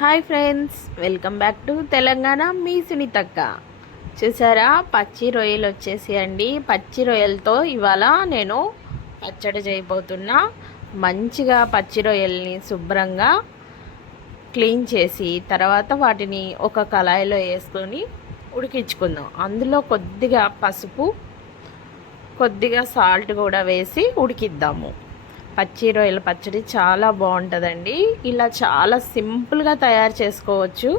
Hi friends welcome back to Telangana మీ సునీతక్క. చూసారా పచ్చి రొయ్యలు వచ్చేసి అండి. పచ్చి రొయ్యలతో ఇవాళ నేను పచ్చడి చేయబోతున్నా. మంచిగా పచ్చి రొయ్యల్ని శుభ్రంగా క్లీన్ చేసి తర్వాత వాటిని ఒక కళాయిలో వేసుకొని ఉడికించుకుందాం. అందులో కొద్దిగా పసుపు కొద్దిగా సాల్ట్ కూడా వేసి ఉడికిద్దాము. పచ్చి రొయ్యల పచ్చడి చాలా బాగుంటుందండి. ఇలా చాలా సింపుల్గా తయారు చేసుకోవచ్చు.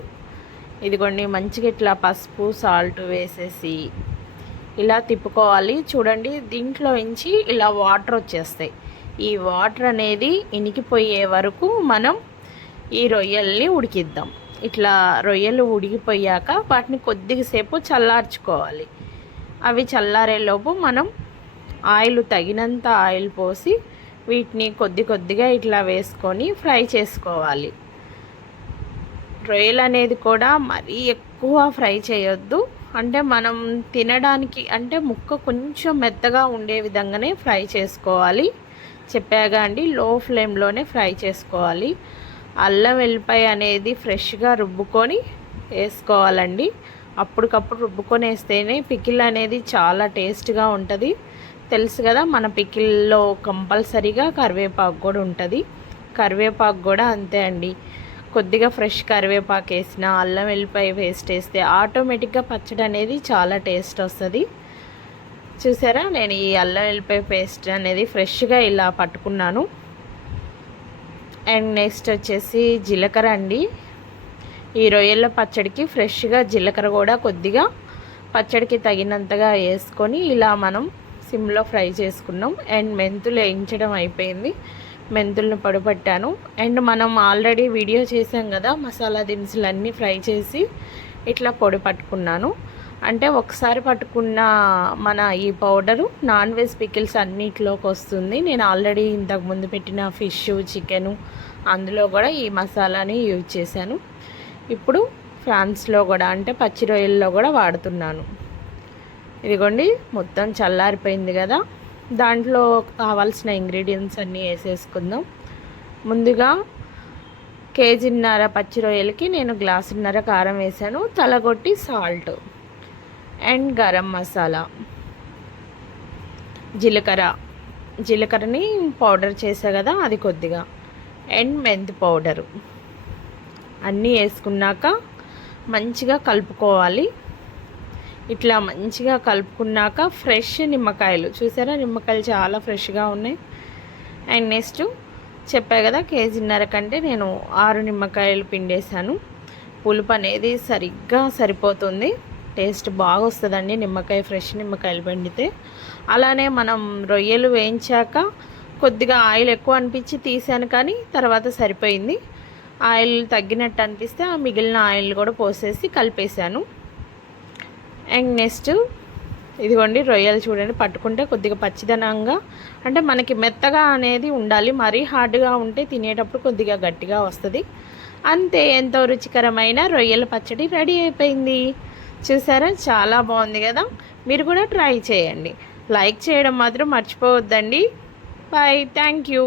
ఇదిగోండి మంచిగా ఇట్లా పసుపు సాల్ట్ వేసేసి ఇలా తిప్పుకోవాలి. చూడండి దీంట్లో నుంచి ఇలా వాటర్ వచ్చేస్తాయి. ఈ వాటర్ అనేది ఇనికిపోయే వరకు మనం ఈ రొయ్యల్ని ఉడికిద్దాం. ఇట్లా రొయ్యలు ఉడికిపోయాక వాటిని కొద్దిగా సేపు చల్లార్చుకోవాలి. అవి చల్లారేలోపు మనం ఆయిల్ తగినంత ఆయిల్ పోసి వీటిని కొద్ది కొద్దిగా ఇట్లా వేసుకొని ఫ్రై చేసుకోవాలి. రొయ్యలు అనేది కూడా మరీ ఎక్కువ ఫ్రై చేయొద్దు. అంటే మనం తినడానికి అంటే ముక్క కొంచెం మెత్తగా ఉండే విధంగానే ఫ్రై చేసుకోవాలి. చెప్పాగా అండి లో ఫ్లేమ్లోనే ఫ్రై చేసుకోవాలి. అల్లం వెల్లిపాయ అనేది ఫ్రెష్గా రుబ్బుకొని వేసుకోవాలండి. అప్పటికప్పుడు రుబ్బుకొని వేస్తేనే పికిల్ అనేది చాలా టేస్ట్గా ఉంటుంది. తెలుసు కదా మన పికిల్లో కంపల్సరీగా కరివేపాకు కూడా ఉంటుంది. కరివేపాకు కూడా అంతే అండి. కొద్దిగా ఫ్రెష్ కరివేపాకు వేసిన అల్లం వెల్లిపాయ పేస్ట్ వేస్తే ఆటోమేటిక్గా పచ్చడి అనేది చాలా టేస్ట్ వస్తుంది. చూసారా? నేను ఈ అల్లం వెల్లిపాయ పేస్ట్ అనేది ఫ్రెష్గా ఇలా పట్టుకున్నాను. అండ్ నెక్స్ట్ వచ్చేసి జీలకర్ర అండి. ఈ రొయ్యల పచ్చడికి ఫ్రెష్గా జీలకర్ర కూడా కొద్దిగా పచ్చడికి తగినంతగా వేసుకొని ఇలా మనం సిమ్లో ఫ్రై చేసుకున్నాం. అండ్ మెంతులు వేయించడం అయిపోయింది. మెంతులను పడుపట్టాను అండ్ మనం ఆల్రెడీ వీడియో చేసాం కదా మసాలా దినుసులు అన్నీ ఫ్రై చేసి ఇట్లా పొడి పట్టుకున్నాను. అంటే ఒకసారి పట్టుకున్న మన ఈ పౌడరు నాన్ వెజ్ పికిల్స్ అన్నిటిలోకి వస్తుంది. నేను ఆల్రెడీ ఇంతకుముందు పెట్టిన ఫిష్ చికెను అందులో కూడా ఈ మసాలాని యూజ్ చేశాను. ఇప్పుడు ఫ్రాన్స్లో కూడా అంటే పచ్చి రొయ్యల్లో కూడా వాడుతున్నాను. ఇదిగోండి మొత్తం చల్లారిపోయింది కదా. దాంట్లో కావాల్సిన ఇంగ్రీడియంట్స్ అన్నీ వేసేసుకుందాం. ముందుగా కేజీన్నర పచ్చి రొయ్యలకి నేను గ్లాసున్నర కారం వేసాను తలగొట్టి సాల్ట్ అండ్ గరం మసాలా. జీలకర్ర. జీలకర్రని పౌడర్ చేసా కదా అది కొద్దిగా. అండ్ మెంతి పౌడరు. అన్నీ వేసుకున్నాక మంచిగా కలుపుకోవాలి. ఇట్లా మంచిగా కలుపుకున్నాక ఫ్రెష్ నిమ్మకాయలు. చూసారా? నిమ్మకాయలు చాలా ఫ్రెష్గా ఉన్నాయి. అండ్ నెక్స్ట్ చెప్పా కదా కేజీన్నర కంటే నేను ఆరు నిమ్మకాయలు పిండేశాను. పులుపు అనేది సరిగ్గా సరిపోతుంది. టేస్ట్ బాగా వస్తుందండి నిమ్మకాయ ఫ్రెష్ నిమ్మకాయలు పిండితే. అలానే మనం రొయ్యలు వేయించాక కొద్దిగా ఆయిల్ ఎక్కువ అనిపించి తీసాను కానీ తర్వాత సరిపోయింది. ఆయిల్ తగ్గినట్టు అనిపిస్తే ఆ మిగిలిన ఆయిల్ కూడా పోసేసి కలిపేశాను. అండ్ నెక్స్ట్ ఇదిగోండి రొయ్యలు చూడండి పట్టుకుంటే కొద్దిగా పచ్చిదనంగా అంటే మనకి మెత్తగా అనేది ఉండాలి మరీ హార్డ్గా ఉంటే తినేటప్పుడు కొద్దిగా గట్టిగా వస్తుంది. అంతే ఎంతో రుచికరమైన రొయ్యల పచ్చడి రెడీ అయిపోయింది. చూసారా? చాలా బాగుంది కదా? మీరు కూడా ట్రై చేయండి. లైక్ చేయడం మాత్రం మర్చిపోవద్దండి. Bye thank you